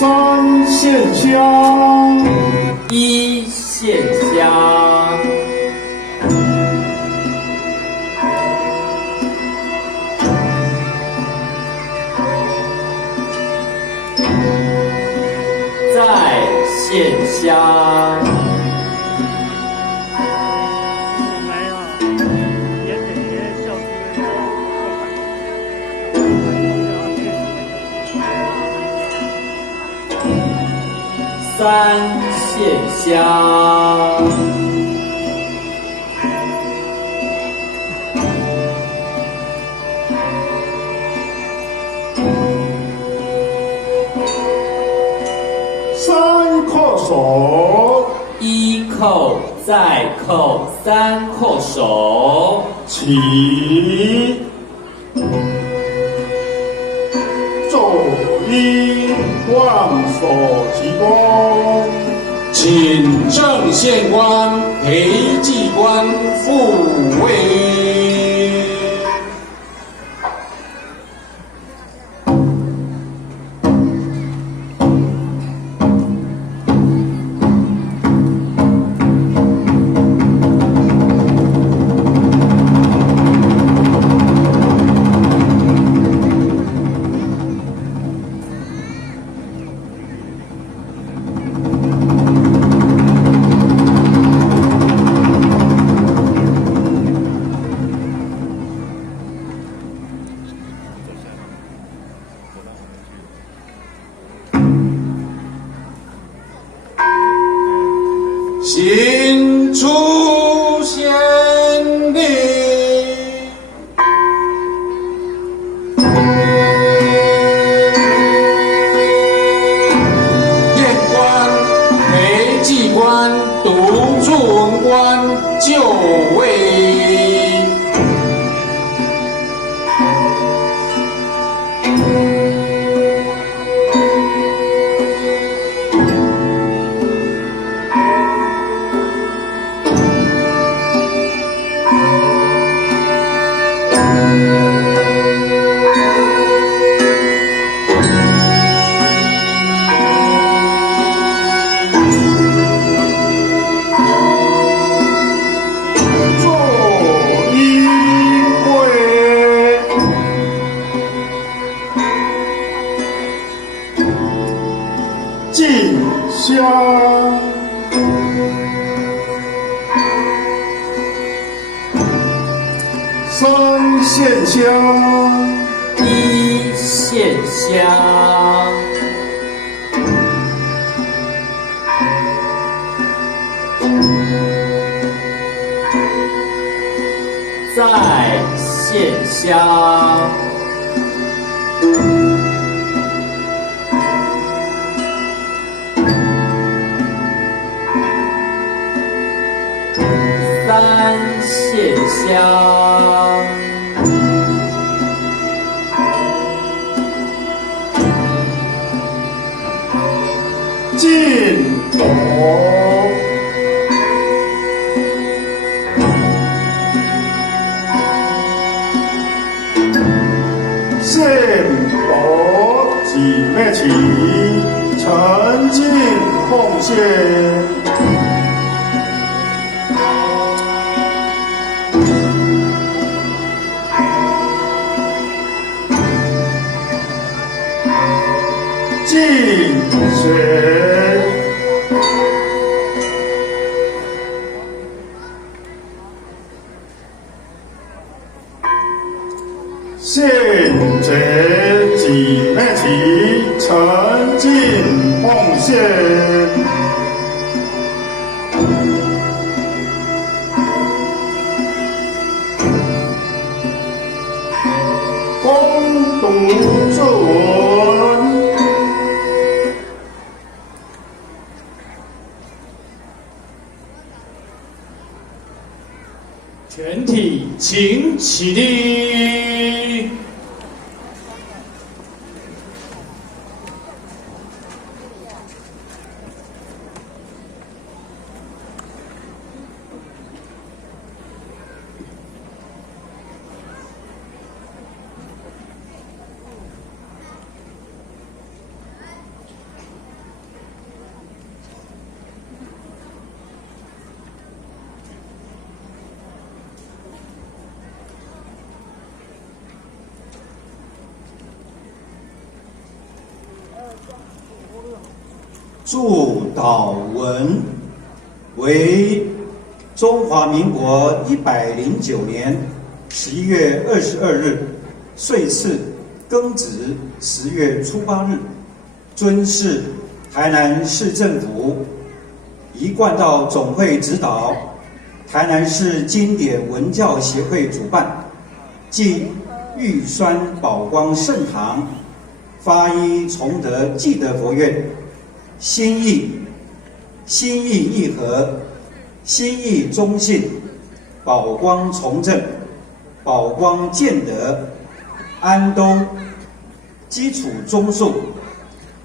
三线香，一线香，再线香。三线香，三叩首，一叩再叩三叩首，起，奏一望所其功，请正县官裴济官复位。行出先例，验官裴济官督促文官就位。进香，三线香，一线香，再线香。三线香，进斗，献佛几妹起，沉浸奉献。进水，献者几妹起，沉浸奉献。攻读作文。全体请起立。祝祷文为中华民国109年11月22日，岁次庚子10月初8日，遵事台南市政府一贯道总会指导，台南市经典文教协会主办，暨玉山宝光圣堂发一崇德济德佛院心意义和，心意中信，宝光崇正，宝光建德，安东基础中树，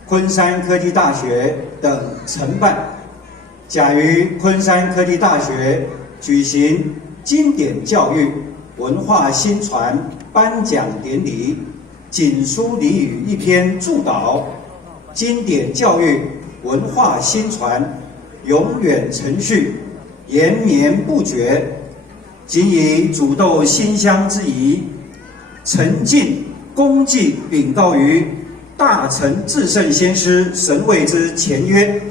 昆山科技大学等承办，甲于昆山科技大学举行经典教育文化新传颁奖典礼，锦书俚语一篇祝祷，经典教育文化新传永远承续，延绵不绝，仅以煮豆馨香之仪，沉敬恭敬禀告于大成至圣先师神位之前曰：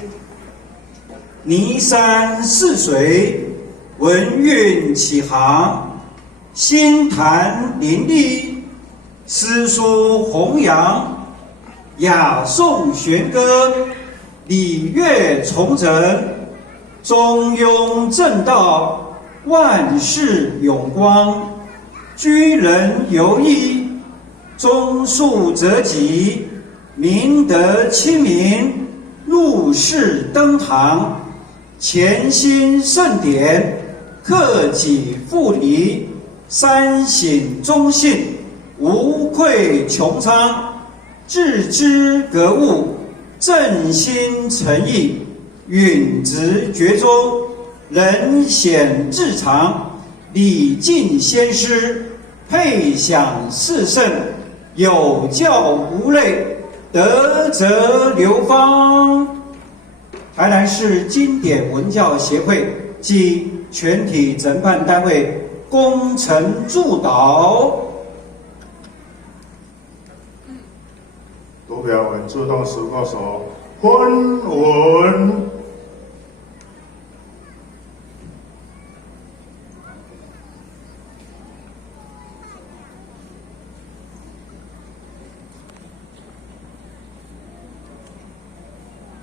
尼山泗水，文韵起航，心坛林立，诗书弘扬，雅颂弦歌，礼乐重整，中庸正道，万世永光，居人游艺，忠恕则吉，明德亲民，入世登堂，潜心圣典，克己复礼，三省忠信，无愧穹苍，致知格物，正心诚意，允直觉中，仁显至常，礼敬先师，配享四圣，有教无类，德泽流芳。台南市经典文教协会及全体承办单位恭诚祝祷。读表文自动时过手，婚文。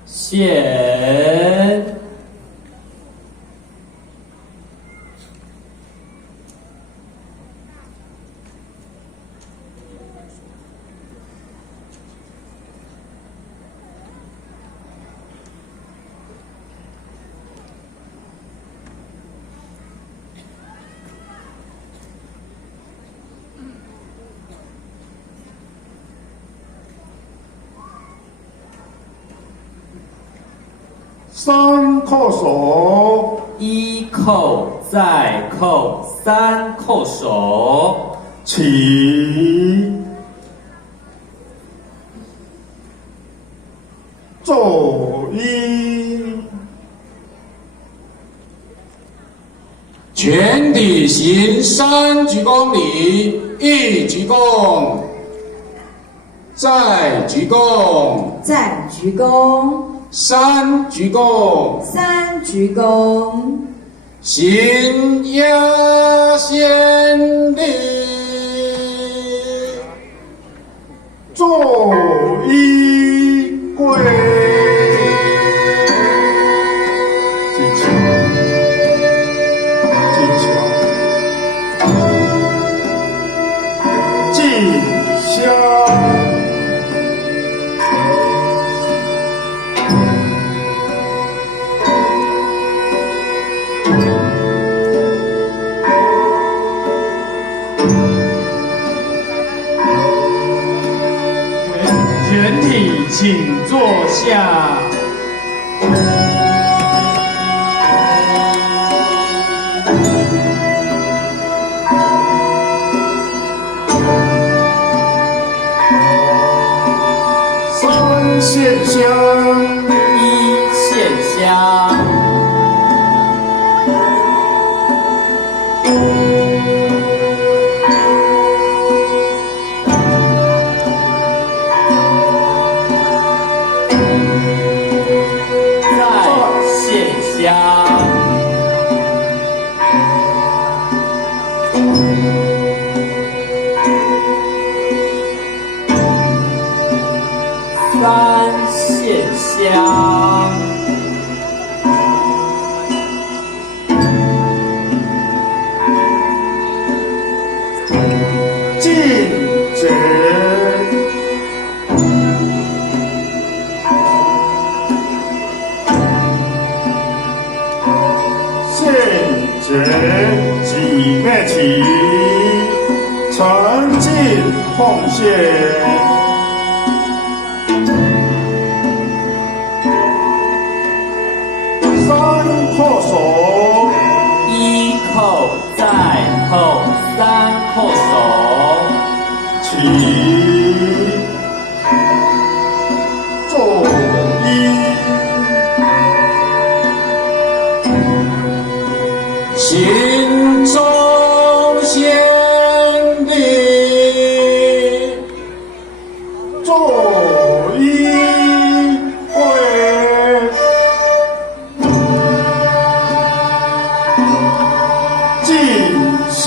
显三叩首，一叩再叩三叩首，起，奏一，全体行三鞠躬礼，一鞠躬，再鞠躬，再鞠躬，三鞠躬，三鞠躬，行压先礼，奏一跪，技巧，进香。全体请坐下。三献香，一献香，三线香，尽责，献责己灭起，诚尽奉献。三叩首，一叩再叩三叩首，起，作揖，心中先帝，作揖会，进香。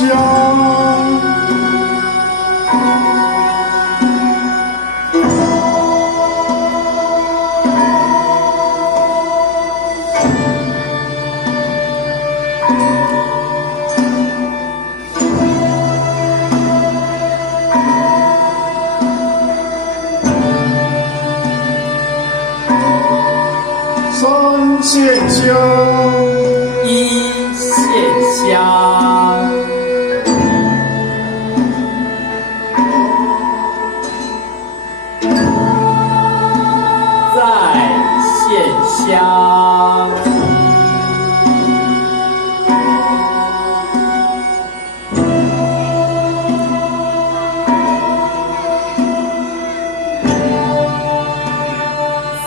三线香，一线香，再线香，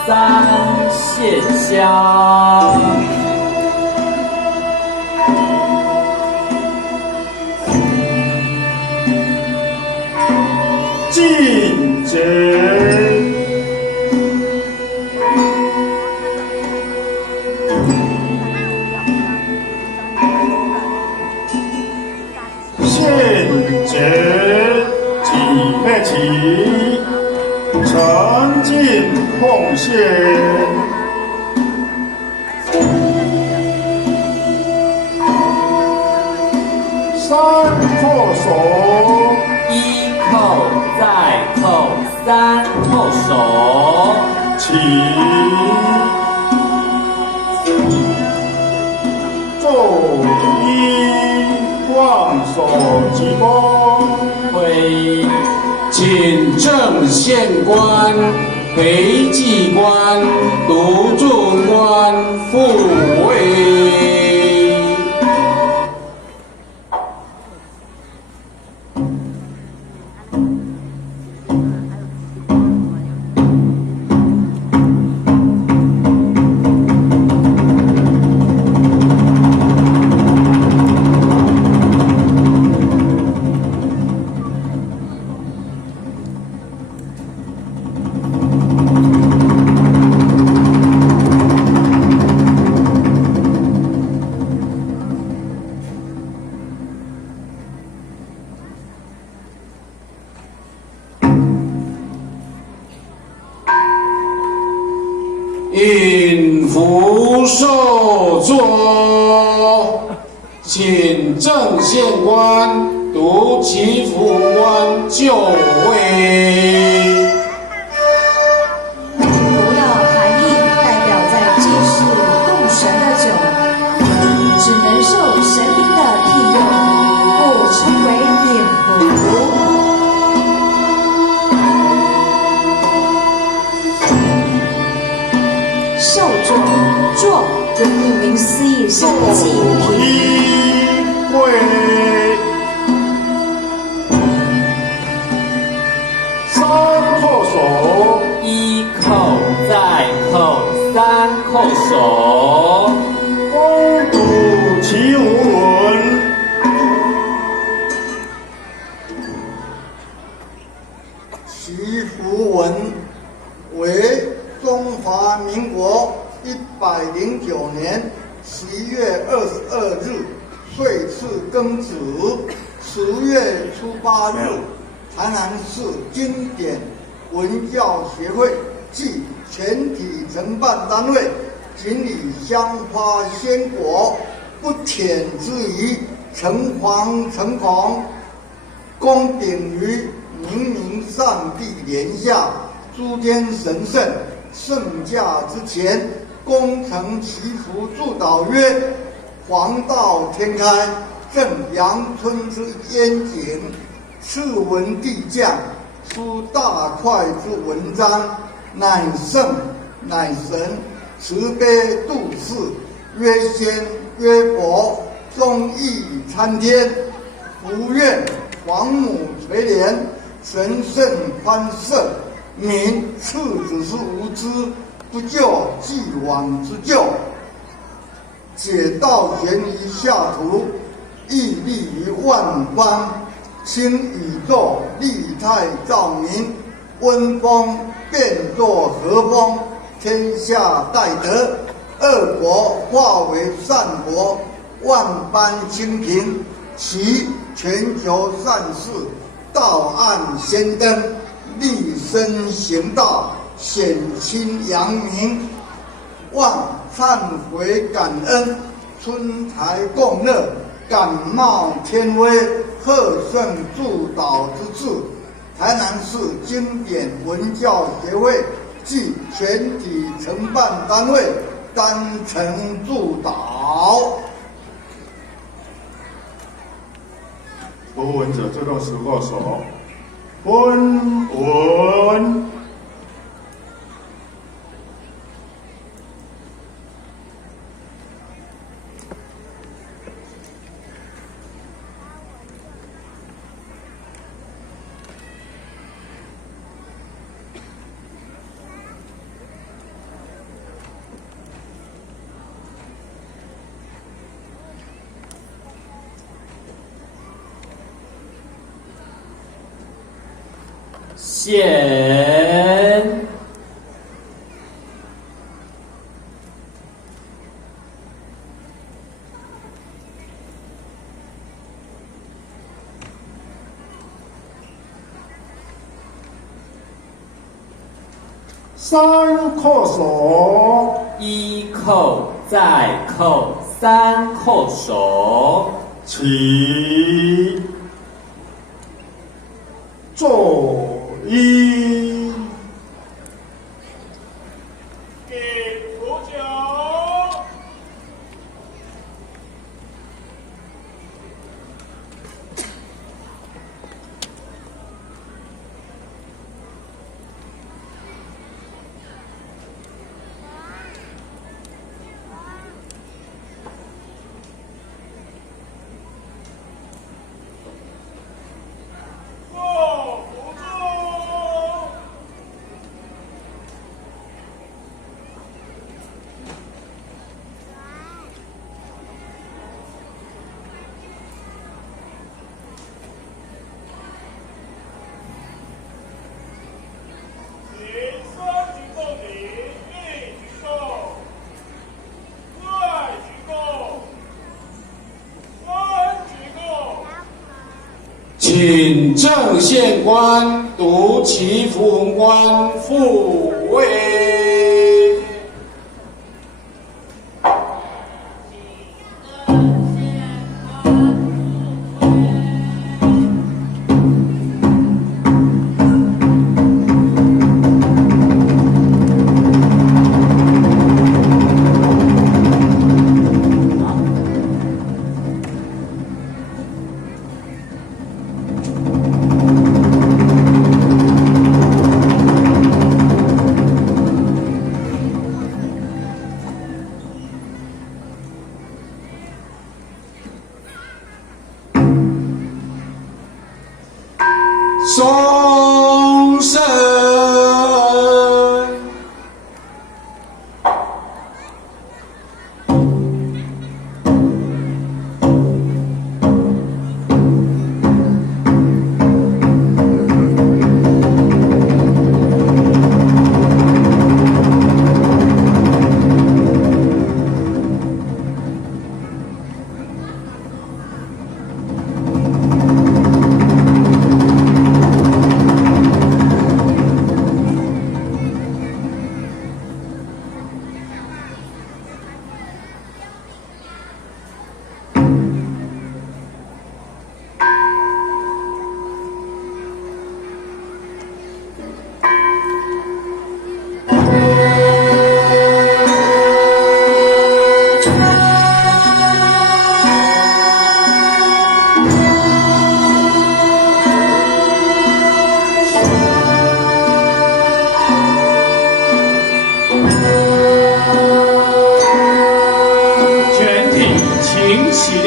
三线香，尽责，献责己灭起，诚尽奉献。三叩首，一叩再叩三叩首，起，作揖望手鞠躬，挥请正县官、陪祭官、督准官复位。应福受座，请正县官、督祈福官就位。不要含义代表在祭祀供神的酒，只能受神明的庇佑，故称为引福。受座，座就顾名思义是祭品。揖会，三叩首，一叩再叩三叩首，恭读其文。其符文为中华民国109年11月22日岁次庚子10月初8日，台南市经典文教协会暨全体承办单位谨以香花鲜果不舔之仪，诚惶诚恐，恭禀于明明上帝莲下诸天神圣圣驾之前，恭诚祈福祝祷曰：黄道天开，正阳春之烟景，次文帝降，出大快之文章，乃圣乃神，慈悲度世，曰仙曰佛，忠义参天，福愿皇母垂怜，神圣宽赦，民次子之无知，不救既往之咎，解道悬于下图，屹立于万方，清宇宙利泰照明，温风变作和风，天下待得，恶国化为善国，万般清平，其全球善事，道岸先登，立身行道，显亲扬名，望忏悔感恩，春台共乐，感冒天威，贺圣祝祷之至，台南市经典文教协会暨全体承办单位单程祝祷。博闻者自动持过手。分文。贤三叩首，一叩再叩三叩首，起坐揖。给葡酒。坐不住。请三鞠躬礼，一鞠躬，再鞠躬，三鞠躬。请正县官读其符文官复位。全体请起立。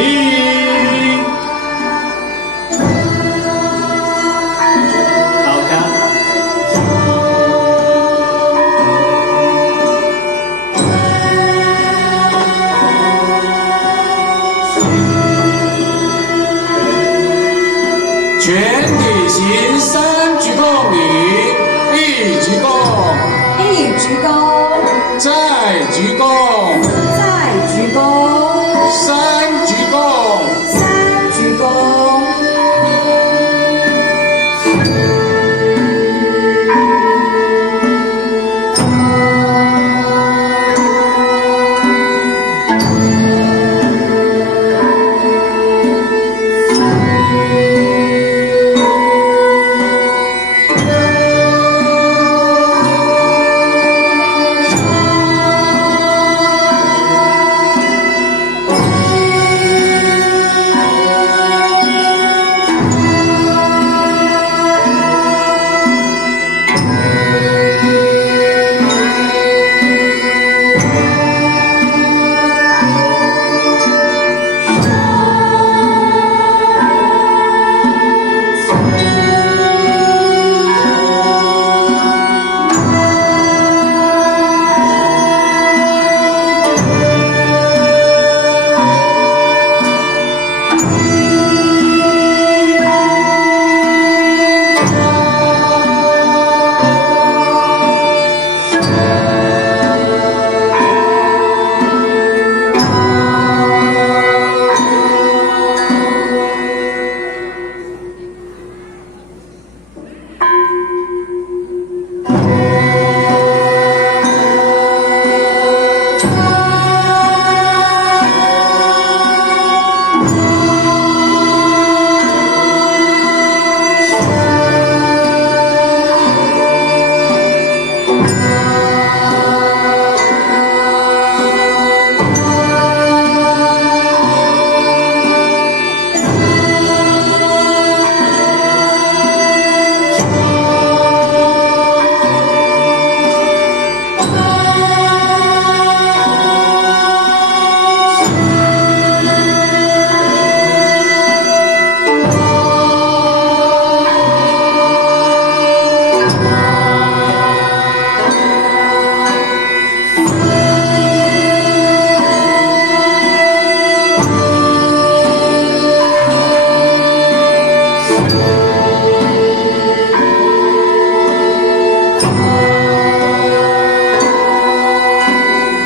好的。全体行三鞠躬礼，一鞠躬，一鞠躬，再鞠躬，再鞠躬，三鞠躬。三鞠躬。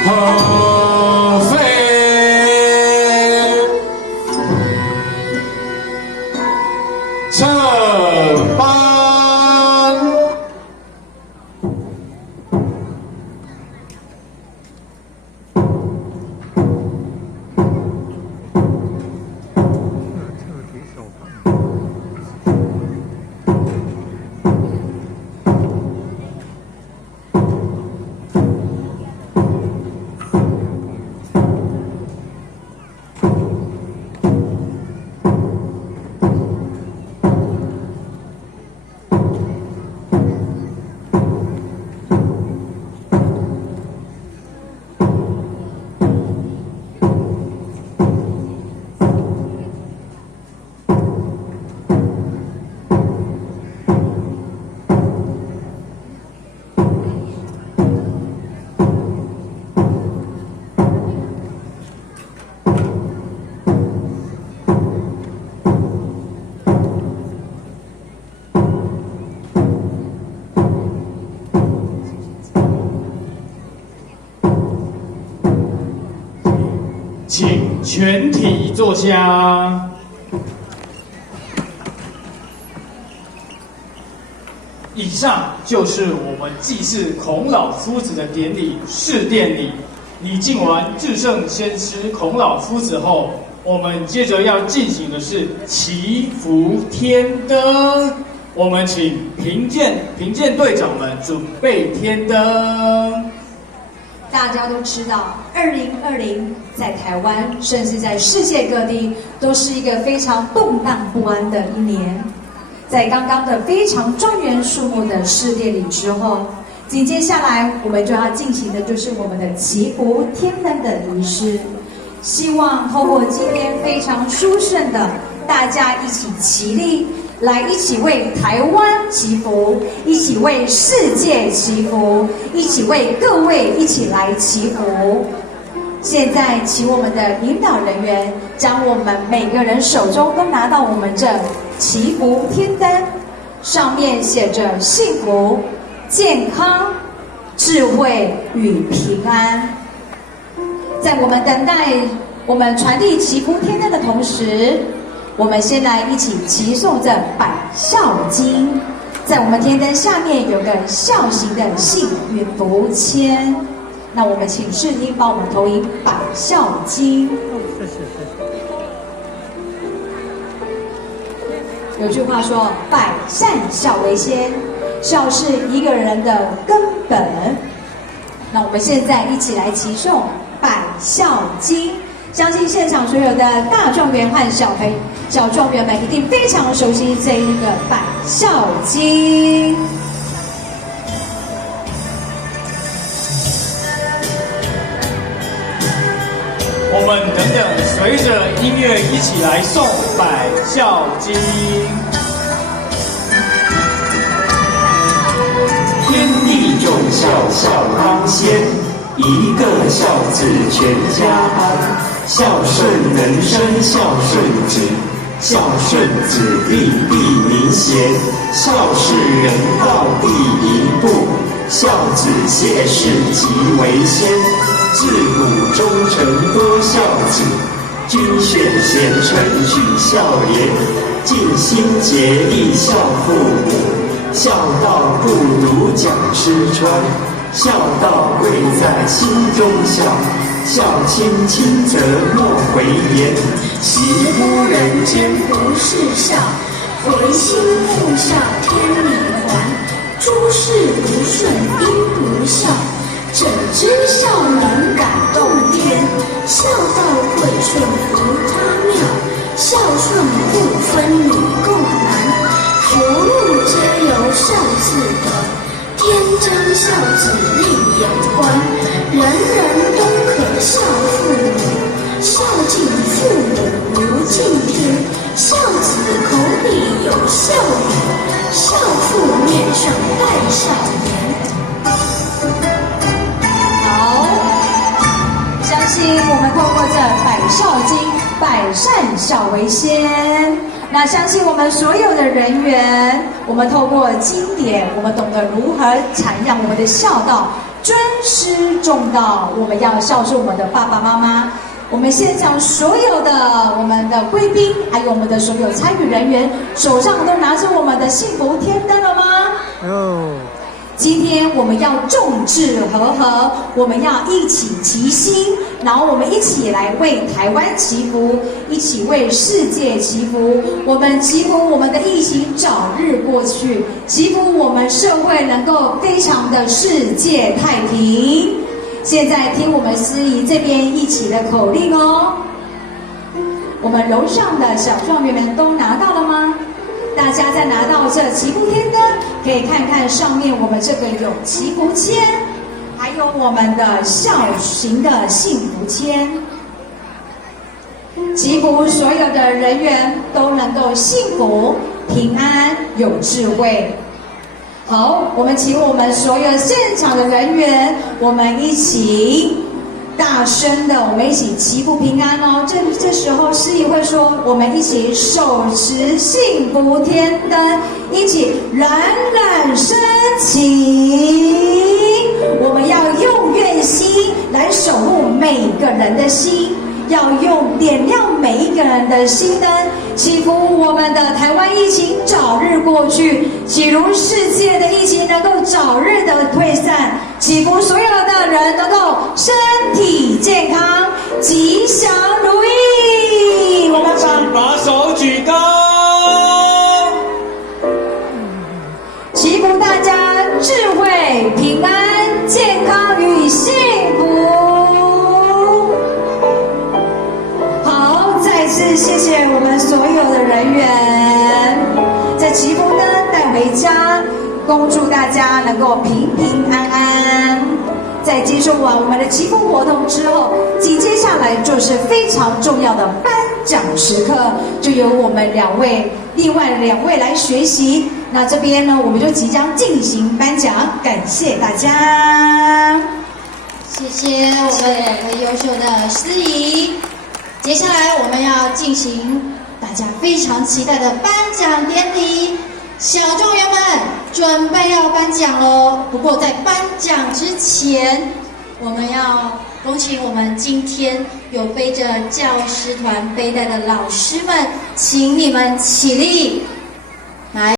合肥，策班，请全体坐下。以上就是我们祭祀孔老夫子的典礼试殿礼。礼敬完至圣先师孔老夫子后，我们接着要进行的是祈福天灯。我们请评鉴队长们准备天灯。大家都知道，2020在台湾，甚至在世界各地，都是一个非常动荡不安的一年。在刚刚的非常庄严肃穆的试炼礼之后，紧接下来我们就要进行的就是我们的祈福天灯的仪式。希望透过今天非常殊胜的，大家一起齐力，来一起为台湾祈福，一起为世界祈福，一起为各位一起来祈福。现在，请我们的引导人员将我们每个人手中都拿到我们这祈福天灯，上面写着幸福、健康、智慧与平安。在我们等待我们传递祈福天灯的同时，我们先来一起齐诵这百孝经。在我们天灯下面有个孝行的信与福签，那我们请士兵帮我们投影百孝经。有句话说，百善孝为先，孝是一个人的根本。那我们现在一起来齐诵百孝经。相信现场所有的大状元和小状元们一定非常熟悉这一个百孝经。我们等等随着音乐一起来诵百孝经。天地众孝，孝当先。一个孝字，全家安。孝顺能生孝顺子，孝顺子弟必名贤。孝是人道第一步，孝子谢世即为先。自古忠臣多孝子，君选贤臣取孝廉。尽心竭力孝父母，孝道不独讲吃穿。孝道贵在心中孝，孝亲亲则莫回言。实乎人间不是孝，唯心复孝天理还。诸事不顺因不孝，怎知孝能感动天？孝道贵顺福他庙，孝顺不分女共男。福禄皆由孝字得。天将孝子立眼观，人人都可孝父母。孝敬父母如敬天，孝子口里有孝语，孝父面上带孝颜。好，相信我们透过这百孝经，百善孝为先。那相信我们所有的人员，我们透过经典，我们懂得如何阐扬我们的孝道，尊师重道。我们要孝顺我们的爸爸妈妈。我们现场所有的我们的贵宾，还有我们的所有参与人员，手上都拿着我们的幸福天灯了吗？今天我们要众志合，我们要一起齐心，然后我们一起来为台湾祈福，一起为世界祈福。我们祈福我们的疫情早日过去，祈福我们社会能够非常的世界太平。现在听我们司仪这边一起的口令哦。我们楼上的小状元们都拿到了吗？大家在拿到这祈福天灯，可以看看上面我们这个有祈福签，还有我们的孝行的幸福签。祈福所有的人员都能够幸福、平安、有智慧。好，我们请我们所有现场的人员，我们一起大声的，我们一起祈福平安哦。这时候司仪会说，我们一起手持幸福天灯，一起冉冉升起。我们要用愿心来守护每个人的心，要用点亮每一个人的心灯，祈福我们的台湾疫情早日过去，祈如世界的疫情能够早日的退散，祈福所有的人能够身体健康，吉祥如意。我们把手举高。大家智慧、平安、健康与幸福。好，再次谢谢我们所有的人员，这祈福呢带回家，恭祝大家能够平平安安。在结束完我们的祈福活动之后，紧接下来就是非常重要的颁奖时刻，就由我们另外两位来学习。那这边呢，我们就即将进行颁奖，感谢大家。谢谢我们两位优秀的司仪。接下来我们要进行大家非常期待的颁奖典礼，小状元们准备要颁奖喽。不过在颁奖之前，我们要恭请我们今天有背着教师团背带的老师们，请你们起立。来。